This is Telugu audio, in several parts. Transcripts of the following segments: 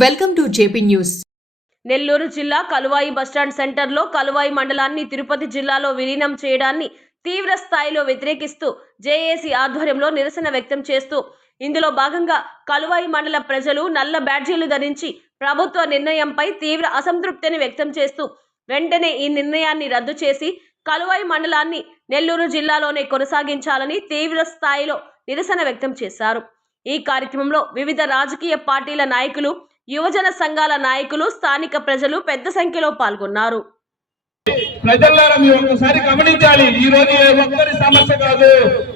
Welcome to JP news. Nellore జిల్లా కలువాయి బస్టాండ్ సెంటర్లో కలువాయి మండలాన్ని తిరుపతి జిల్లాలో విలీనం చేయడాన్ని తీవ్ర స్థాయిలో వ్యతిరేకిస్తూ జేఏసీ ఆధ్వర్యంలో నిరసన వ్యక్తం చేస్తూ ఇందులో భాగంగా కలువాయి మండల ప్రజలు నల్ల బ్యాడ్జీలు ధరించి ప్రభుత్వ నిర్ణయంపై తీవ్ర అసంతృప్తిని వ్యక్తం చేస్తూ వెంటనే ఈ నిర్ణయాన్ని రద్దు చేసి కలువాయి మండలాన్ని నెల్లూరు జిల్లాలోనే కొనసాగించాలని తీవ్ర స్థాయిలో నిరసన వ్యక్తం చేశారు. ఈ కార్యక్రమంలో వివిధ రాజకీయ పార్టీల నాయకులు, యువజన సంఘాల నాయకులు, స్థానిక ప్రజలు పెద్ద సంఖ్యలో పాల్గొన్నారు. ప్రజలారా మీరు ఒక్కసారి గమనించాలి. ఈ రోజు ఏ ఒక్కరి సమస్య కాదు.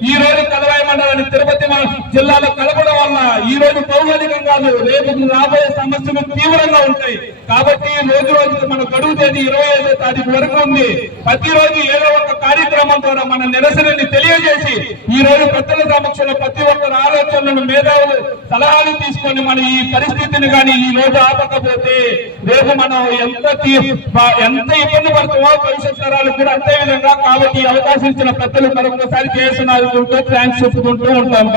ఈ రోజు కలువాయి మండలాన్ని తిరుపతి జిల్లాలో కలపడం వల్ల ఈ రోజు భౌగోళికం కాదు, రేపు రాబోయే సమస్యలు తీవ్రంగా ఉంటాయి. కాబట్టి రోజు రోజుకి మన గడువు తేదీ 25వ తారీఖు వరకు ఉంది. ప్రతిరోజు ఏదో ఒక కార్యక్రమం ద్వారా మన నిరసనని తెలియజేసి ఈ రోజు పెద్దల సమక్షంలో ప్రతి ఒక్కరి ఆలోచనలను, మేధావులు సలహాలు తీసుకొని మనం ఈ పరిస్థితిని కానీ ఈ రోజు ఆపకపోతే రేపు మనం ఎంత ఇబ్బంది పడుతున్నాం భవిష్యత్ తరాలు కూడా అంతే విధంగా. కాబట్టి అవకాశం ఇచ్చిన పెద్దలు మరొకసారి చేస్తున్నారు, థ్యాంక్స్ చెప్పుకుంటూ ఉంటాం.